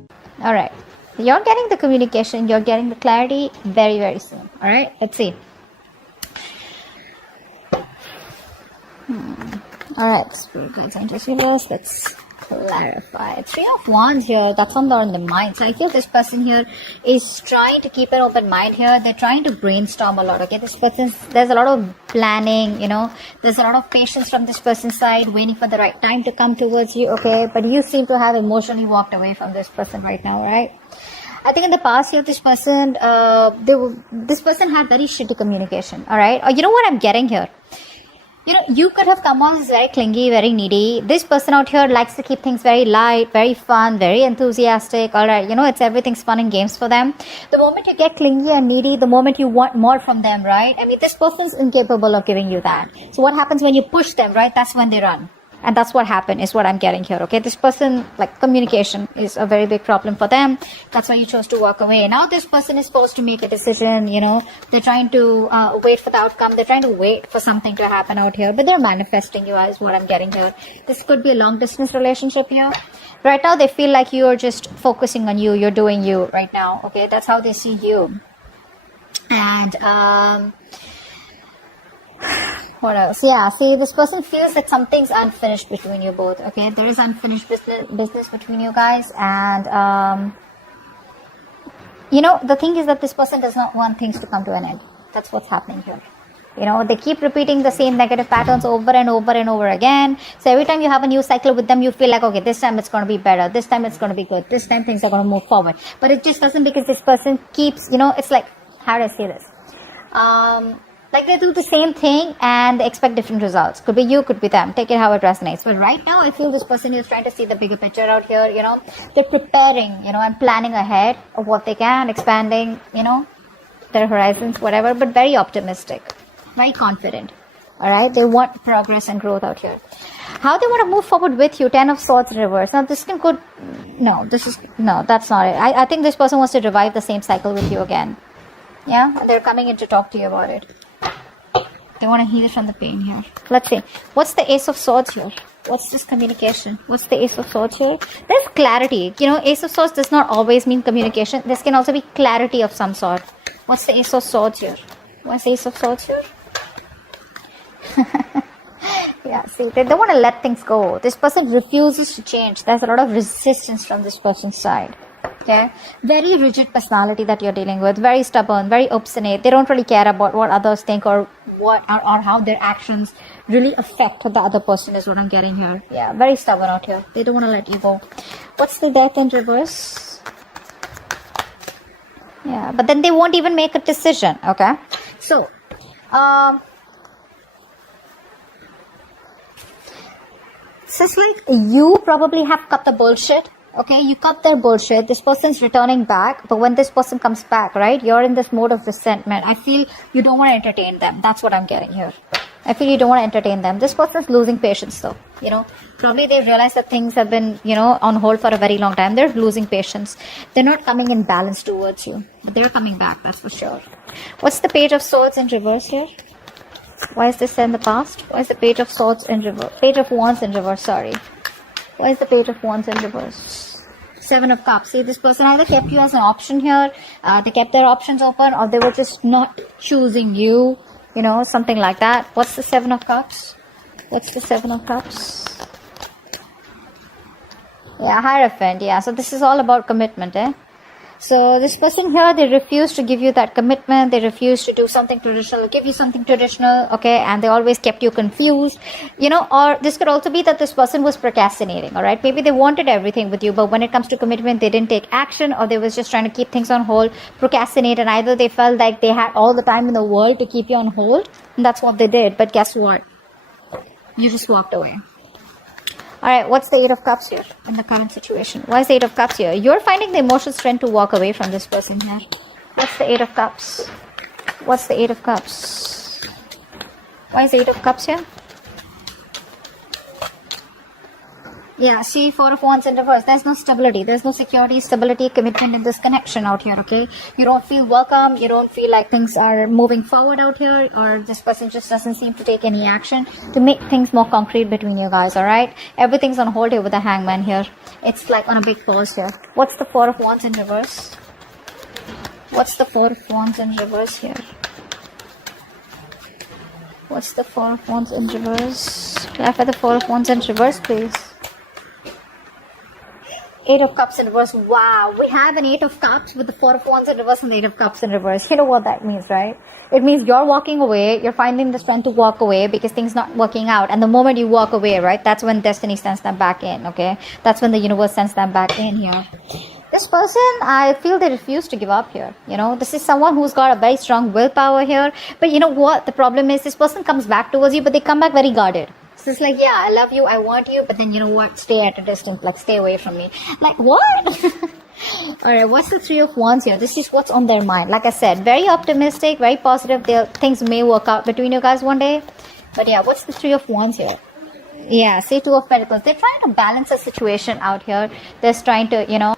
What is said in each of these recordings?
All right. You're getting the communication. You're getting the clarity very, very soon. All right. Let's see. All right. Spirit guides and universe. Let's clarify. Three of Wands here. That's on the mind. So I feel this person here is trying to keep an open mind here. They're trying to brainstorm a lot. Okay. This person, there's a lot of planning, there's a lot of patience from this person's side, waiting for the right time to come towards you. Okay. But you seem to have emotionally walked away from this person right now, right? I think in the past here, this person, this person had very shitty communication. All right. Or you know what I'm getting here? You could have come on as very clingy, very needy. This person out here likes to keep things very light, very fun, very enthusiastic. All right, it's everything's fun and games for them. The moment you get clingy and needy, the moment you want more from them, right? I mean, this person's incapable of giving you that. So what happens when you push them, right? That's when they run. And that's what happened, is what I'm getting here, okay? This person, communication is a very big problem for them. That's why you chose to walk away. Now this person is supposed to make a decision, They're trying to wait for the outcome. They're trying to wait for something to happen out here. But they're manifesting you, is what I'm getting here. This could be a long-distance relationship here. Right now, they feel like you're just focusing on you. You're doing you right now, okay? That's how they see you. And, what else? Yeah, see, this person feels like something's unfinished between you both, okay? There is unfinished business between you guys. And, the thing is that this person does not want things to come to an end. That's what's happening here. They keep repeating the same negative patterns over and over and over again. So every time you have a new cycle with them, you feel like, okay, this time it's going to be better. This time it's going to be good. This time things are going to move forward. But it just doesn't, because this person keeps, it's like, how do I say this? They do the same thing and they expect different results. Could be you, could be them. Take it how it resonates. But right now, I feel this person is trying to see the bigger picture out here. They're preparing, and planning ahead of what they can, expanding, their horizons, whatever, but very optimistic, very confident. All right. They want progress and growth out here. How they want to move forward with you, 10 of Swords in reverse. Now, that's not it. I think this person wants to revive the same cycle with you again. Yeah. They're coming in to talk to you about it. They want to heal from the pain here. Let's see. What's the Ace of Swords here? What's this communication? What's the Ace of Swords here? There's clarity. Ace of Swords does not always mean communication. This can also be clarity of some sort. What's the Ace of Swords here? What's the Ace of Swords here? Yeah, see, they don't want to let things go. This person refuses to change. There's a lot of resistance from this person's side. Okay, very rigid personality that you're dealing with, very stubborn, very obstinate. They don't really care about what others think or how their actions really affect the other person, is what I'm getting here. Yeah, very stubborn out here. They don't want to let you go. What's the Death in reverse? Yeah, but then they won't even make a decision. Okay, so it's just like you probably have cut the bullshit. Okay, you cut their bullshit. This person's returning back. But when this person comes back, right, you're in this mode of resentment. I feel you don't want to entertain them. That's what I'm getting here. I feel you don't want to entertain them. This person's losing patience though. Probably they realize that things have been, on hold for a very long time. They're losing patience. They're not coming in balance towards you. But they're coming back, that's for sure. What's the Page of Swords in reverse here? Why is this in the past? Why is the Page of Swords in reverse? Page of Wands in reverse, sorry. Why is the Page of Wands in reverse? Seven of Cups. See, this person either kept you as an option here, they kept their options open, or they were just not choosing you, something like that. What's the Seven of Cups? What's the Seven of Cups? Yeah, Hierophant. Yeah, so this is all about commitment, eh? So this person here, they refuse to give you that commitment. They refuse to do something traditional, give you something traditional, okay? And they always kept you confused, or this could also be that this person was procrastinating, all right? Maybe they wanted everything with you, but when it comes to commitment, they didn't take action, or they was just trying to keep things on hold, procrastinate, and either they felt like they had all the time in the world to keep you on hold, and that's what they did. But guess what? You just walked away. Alright, what's the Eight of Cups here in the current situation? Why is the Eight of Cups here? You're finding the emotional strength to walk away from this person here. What's the Eight of Cups? What's the Eight of Cups? Why is the Eight of Cups here? Yeah, see, Four of Wands in reverse. There's no stability. There's no security, stability, commitment in this connection out here, okay? You don't feel welcome. You don't feel like things are moving forward out here, or this person just doesn't seem to take any action to make things more concrete between you guys, alright? Everything's on hold here with the Hangman here. It's like on a big pause here. What's the Four of Wands in reverse? What's the Four of Wands in reverse here? What's the Four of Wands in reverse? Clarify the Four of Wands in reverse, please. Eight of Cups in reverse. Wow, we have an Eight of Cups with the Four of Wands in reverse and the Eight of Cups in reverse. You know what that means, right? It means you're walking away. You're finding the strength to walk away because things not working out. And the moment you walk away, right, that's when destiny sends them back in, okay? That's when the universe sends them back in here. This person, I feel they refuse to give up here. You know, this is someone who's got a very strong willpower here. But you know what? The problem is this person comes back towards you, but they come back very guarded. So it's like, yeah, I love you, I want you, but then you know what? Stay at a distance, like stay away from me. Like, what? Alright, what's the Three of Wands here? This is what's on their mind. Like I said, very optimistic, very positive. Things may work out between you guys one day. But yeah, what's the Three of Wands here? Yeah, say Two of Pentacles. They're trying to balance a situation out here. They're trying to, you know,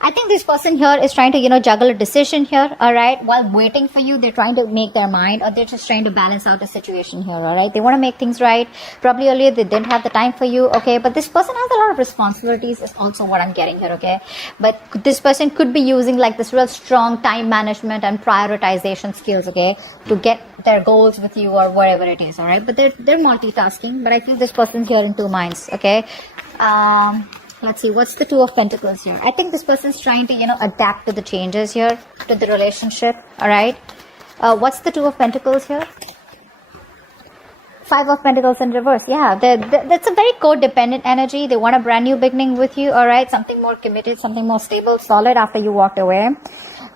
I think this person here is trying to, you know, juggle a decision here, alright? While waiting for you, they're trying to make their mind, or they're just trying to balance out the situation here, alright? They want to make things right. Probably earlier they didn't have the time for you, okay? But this person has a lot of responsibilities is also what I'm getting here, okay? But this person could be using like this real strong time management and prioritization skills, okay? To get their goals with you or whatever it is, alright? But they're multitasking, but I feel this person's here in two minds, okay? Let's see, what's the Two of Pentacles here? I think this person's trying to, you know, adapt to the changes here, to the relationship, alright? What's the Two of Pentacles here? Five of Pentacles in reverse. Yeah, that's a very codependent energy. They want a brand new beginning with you, alright? Something more committed, something more stable, solid after you walked away.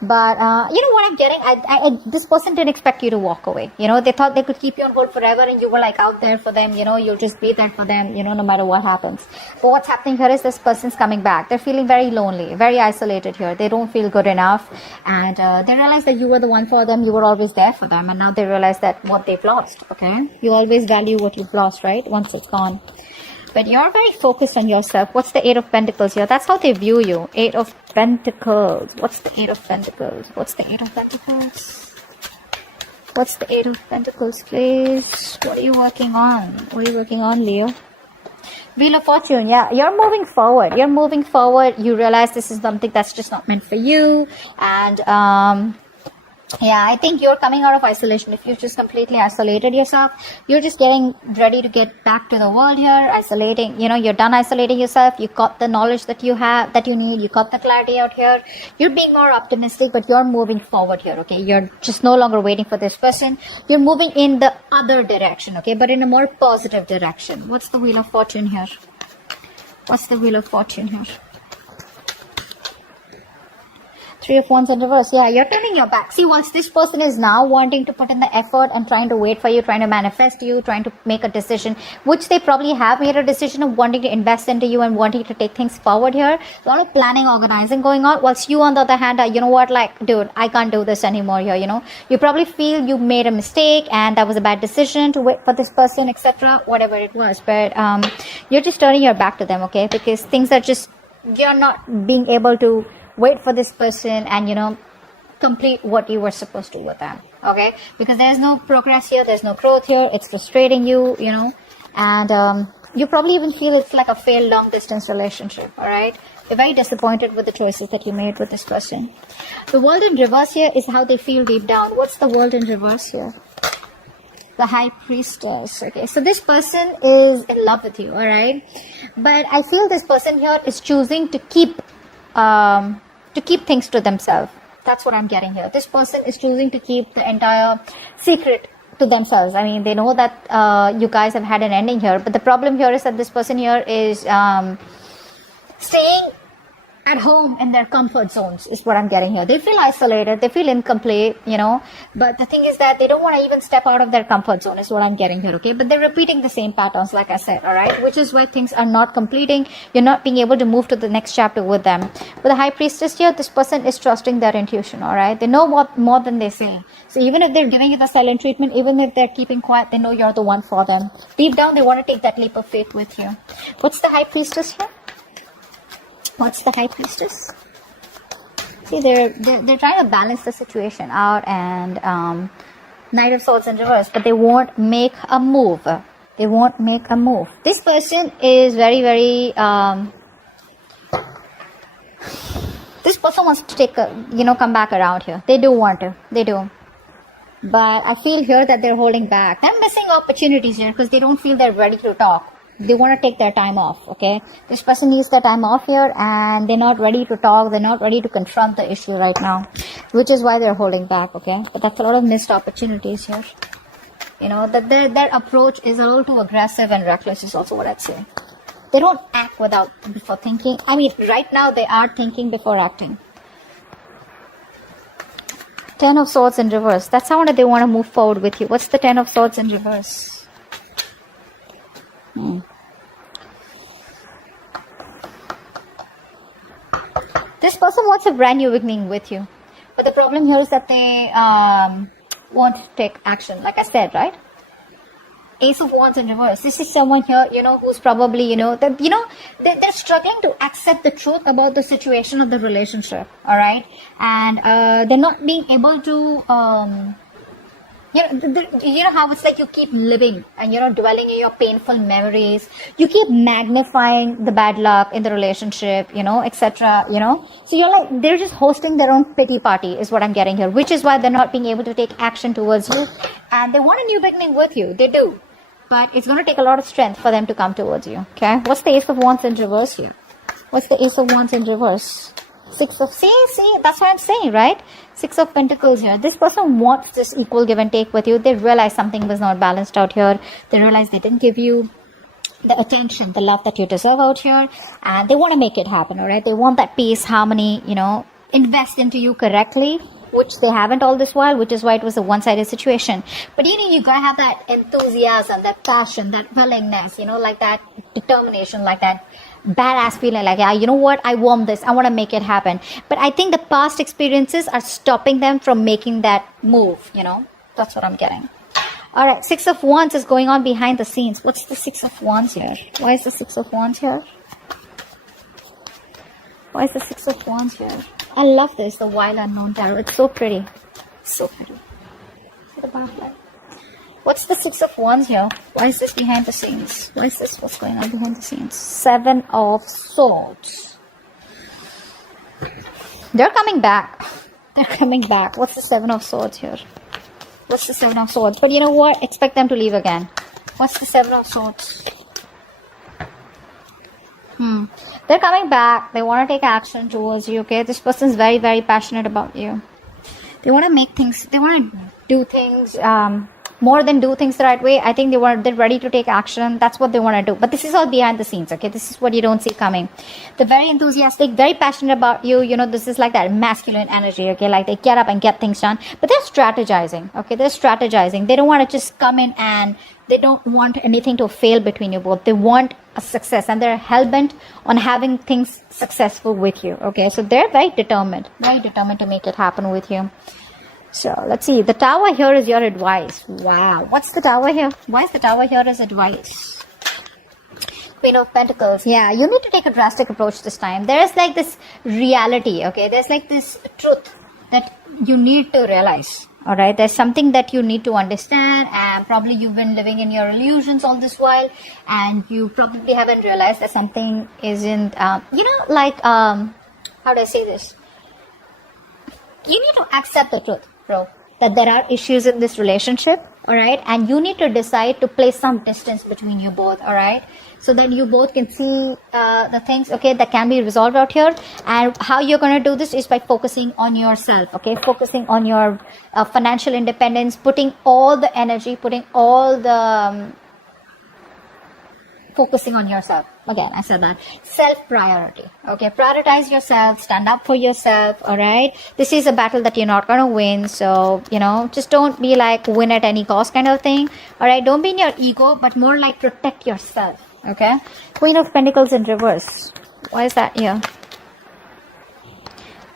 But, you know what I'm getting? This person didn't expect you to walk away. You know, they thought they could keep you on hold forever and you were like out there for them. You know, you'll just be there for them, you know, no matter what happens. But what's happening here is this person's coming back. They're feeling very lonely, very isolated here. They don't feel good enough. And they realize that you were the one for them. You were always there for them. And now they realize that what they've lost, okay? You always value what you've lost, right? Once it's gone. But you're very focused on yourself. What's the Eight of Pentacles here? That's how they view you. Eight of Pentacles. What's the Eight of Pentacles? What's the Eight of Pentacles? What's the Eight of Pentacles, please? What are you working on? What are you working on, Leo? Wheel of Fortune. Yeah, you're moving forward. You're moving forward. You realize this is something that's just not meant for you. And, yeah, I think you're coming out of isolation. If you've just completely isolated yourself, you're just getting ready to get back to the world here, isolating, you know, you're done isolating yourself. You got the knowledge that you have, that you need. You got the clarity out here. You're being more optimistic, but you're moving forward here, okay? You're just no longer waiting for this person. You're moving in the other direction, okay? But in a more positive direction. What's the Wheel of Fortune here? What's the Wheel of Fortune here? Three of Wands in reverse. Yeah, you're turning your back. See, once this person is now wanting to put in the effort and trying to wait for you, trying to manifest you, trying to make a decision, which they probably have made a decision of wanting to invest into you and wanting to take things forward here. A lot of planning, organizing going on. Whilst you, on the other hand, are, you know what, like, dude, I can't do this anymore here, you know. You probably feel you made a mistake and that was a bad decision to wait for this person, etc. Whatever it was. But you're just turning your back to them, okay? Because things are just, you're not being able to wait for this person and, you know, complete what you were supposed to with them, okay? Because there's no progress here, there's no growth here, it's frustrating you, you know, and you probably even feel it's like a failed long distance relationship, all right? You're very disappointed with the choices that you made with this person. The World in reverse here is how they feel deep down. What's the World in reverse here? The High Priestess. Okay, so this person is in love with you, all right? But I feel this person here is choosing to keep things to themselves. That's what I'm getting here. This person is choosing to keep the entire secret to themselves. I mean, they know that you guys have had an ending here, but the problem here is that this person here is staying at home in their comfort zones is what I'm getting here. They feel isolated, they feel incomplete, but the thing is that they don't want to even step out of their comfort zone is what I'm getting here, okay? But they're repeating the same patterns, like I said, all right? Which is why things are not completing. You're not being able to move to the next chapter with them. With the High Priestess here, this person is trusting their intuition, all right? They know more than they say. So even if they're giving you the silent treatment, even if they're keeping quiet, they know you're the one for them. Deep down, they want to take that leap of faith with you. What's the High Priestess here? What's the High Priestess? See, they're trying to balance the situation out, and Knight of Swords in reverse, but they won't make a move. They won't make a move. This person is very, very. This person wants to take come back around here. They do want to. They do. But I feel here that they're holding back. They're missing opportunities here because they don't feel they're ready to talk. They want to take their time off, okay? This person needs their time off here, and they're not ready to talk. They're not ready to confront the issue right now, which is why they're holding back, okay? But that's a lot of missed opportunities here. That their approach is a little too aggressive and reckless is also what I'd say. They don't act before thinking. I mean, right now they are thinking before acting. Ten of Swords in reverse. That's how they want to move forward with you. What's the Ten of Swords in reverse? This person wants a brand new beginning with you. But the problem here is that they won't take action. Like I said, right? Ace of Wands in reverse. This is someone here, who's probably, they're struggling to accept the truth about the situation of the relationship. All right. And they're not being able to, how it's like you keep living and, dwelling in your painful memories. You keep magnifying the bad luck in the relationship, etc., So you're like, they're just hosting their own pity party is what I'm getting here, which is why they're not being able to take action towards you. And they want a new beginning with you. They do. But it's going to take a lot of strength for them to come towards you, okay? What's the Ace of Wands in reverse here? What's the Ace of Wands in reverse? See, that's what I'm saying, right? Six of Pentacles here. This person wants this equal give and take with you. They realize something was not balanced out here. They realize they didn't give you the attention, the love that you deserve out here. And they want to make it happen, all right? They want that peace, harmony, invest into you correctly, which they haven't all this while, which is why it was a one-sided situation. But you gotta have that enthusiasm, that passion, that willingness, like that determination, like that badass feeling, like, yeah, you know what, I want this, I want to make it happen. But I think the past experiences are stopping them from making that move, that's what I'm getting. All right, Six of Wands is going on behind the scenes. What's the Six of Wands here? Why is the Six of Wands here? Why is the Six of Wands here? I love this, the Wild Unknown Tarot. It's so pretty. So pretty. See the butterfly. What's the Six of Wands here? Why is this behind the scenes? Why is this? What's going on behind the scenes? Seven of Swords. They're coming back. They're coming back. What's the Seven of Swords here? What's the Seven of Swords? But you know what? Expect them to leave again. What's the Seven of Swords? They're coming back. They want to take action towards you, okay? This person's very, very passionate about you. They want to make things, they want to do things, more than do things the right way. I think they're ready to take action. That's what they want to do. But this is all behind the scenes, okay? This is what you don't see coming. They're very enthusiastic, very passionate about you. This is like that masculine energy, okay? Like they get up and get things done. But they're strategizing, okay? They're strategizing. They don't want to just come in and they don't want anything to fail between you both. They want a success and they're hell-bent on having things successful with you, okay? So they're very determined to make it happen with you. So let's see. The Tower here is your advice. Wow. What's the Tower here? Why is the Tower here as advice? Queen of Pentacles. Yeah, you need to take a drastic approach this time. There's like this reality, okay? There's like this truth that you need to realize. All right, there's something that you need to understand, and probably you've been living in your illusions all this while, and you probably haven't realized that something isn't, how do I say this? You need to accept the truth, bro, that there are issues in this relationship, all right, and you need to decide to place some distance between you both, all right, so that you both can see the things, okay, that can be resolved out here. And how you're going to do this is by focusing on yourself, okay, focusing on your financial independence, putting all the energy, putting all the focusing on yourself. Again, I said that. Self-priority. Okay, prioritize yourself, stand up for yourself, alright? This is a battle that you're not gonna win, so, just don't be like win at any cost kind of thing, alright? Don't be in your ego, but more like protect yourself, okay? Queen of Pentacles in reverse. Why is that here?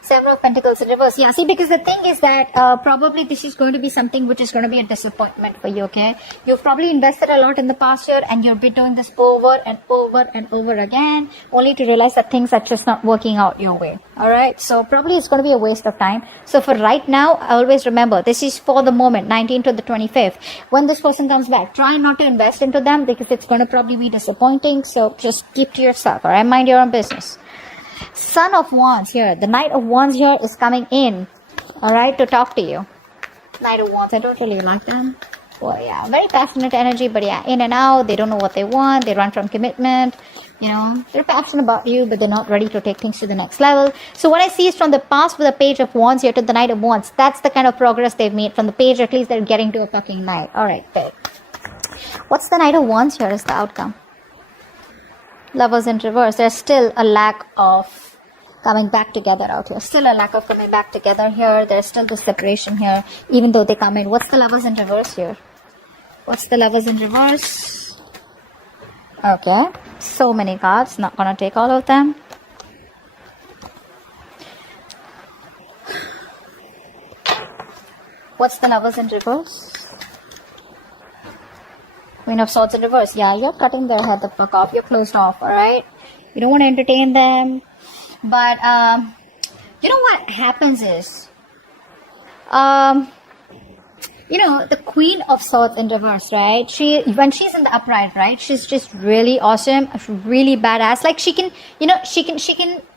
Seven of Pentacles in reverse. Yeah, see, because the thing is that probably this is going to be something which is going to be a disappointment for you, okay? You've probably invested a lot in the past year and you've been doing this over and over and over again, only to realize that things are just not working out your way, alright? So probably it's going to be a waste of time. So for right now, always remember, this is for the moment, 19th to the 25th. When this person comes back, try not to invest into them because it's going to probably be disappointing. So just keep to yourself, alright? Mind your own business. Son of Wands here. The Knight of Wands here is coming in, alright, to talk to you. Knight of Wands, I don't really like them. Well, yeah, very passionate energy, but yeah, in and out, they don't know what they want, they run from commitment, they're passionate about you, but they're not ready to take things to the next level. So what I see is from the past with the Page of Wands here to the Knight of Wands, that's the kind of progress they've made. From the page, at least they're getting to a fucking knight. Alright, good. What's the Knight of Wands here is the outcome? Lovers in reverse. There's still a lack of coming back together out here. Still a lack of coming back together here. There's still this separation here, even though they come in. What's the Lovers in reverse here? What's the Lovers in reverse? Okay. So many cards. Not gonna take all of them. What's the Lovers in reverse? Queen of Swords in reverse. Yeah, you're cutting their head the fuck off. You're closed off, alright? You don't want to entertain them. But, you know what happens is, the Queen of Swords in reverse, right? When she's in the upright, right? She's just really awesome, really badass. Like she can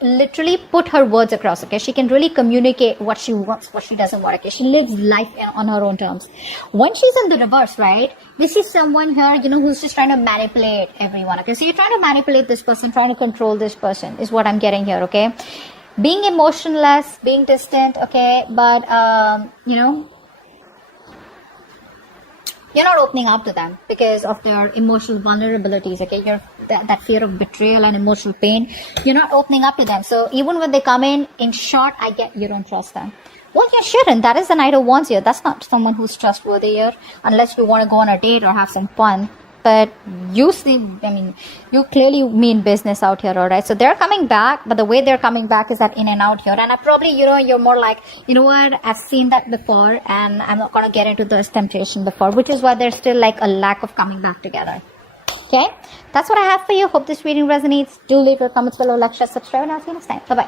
literally put her words across, okay? She can really communicate what she wants, what she doesn't want, okay? She lives life on her own terms. When she's in the reverse, right? This is someone here, who's just trying to manipulate everyone, okay? So you're trying to manipulate this person, trying to control this person is what I'm getting here, okay? Being emotionless, being distant, okay? But, you're not opening up to them because of their emotional vulnerabilities, okay? That fear of betrayal and emotional pain. You're not opening up to them. So even when they come in short, I get you don't trust them. Well, you shouldn't. That is the Knight of Wands here. That's not someone who's trustworthy here, unless you want to go on a date or have some fun. But you clearly mean business out here, alright? So they're coming back, but the way they're coming back is that in and out here. And I probably, you're more like, you know what, I've seen that before and I'm not going to get into this temptation before, which is why there's still like a lack of coming back together. Okay? That's what I have for you. Hope this reading resonates. Do leave your comments below, like, share, subscribe, and I'll see you next time. Bye-bye.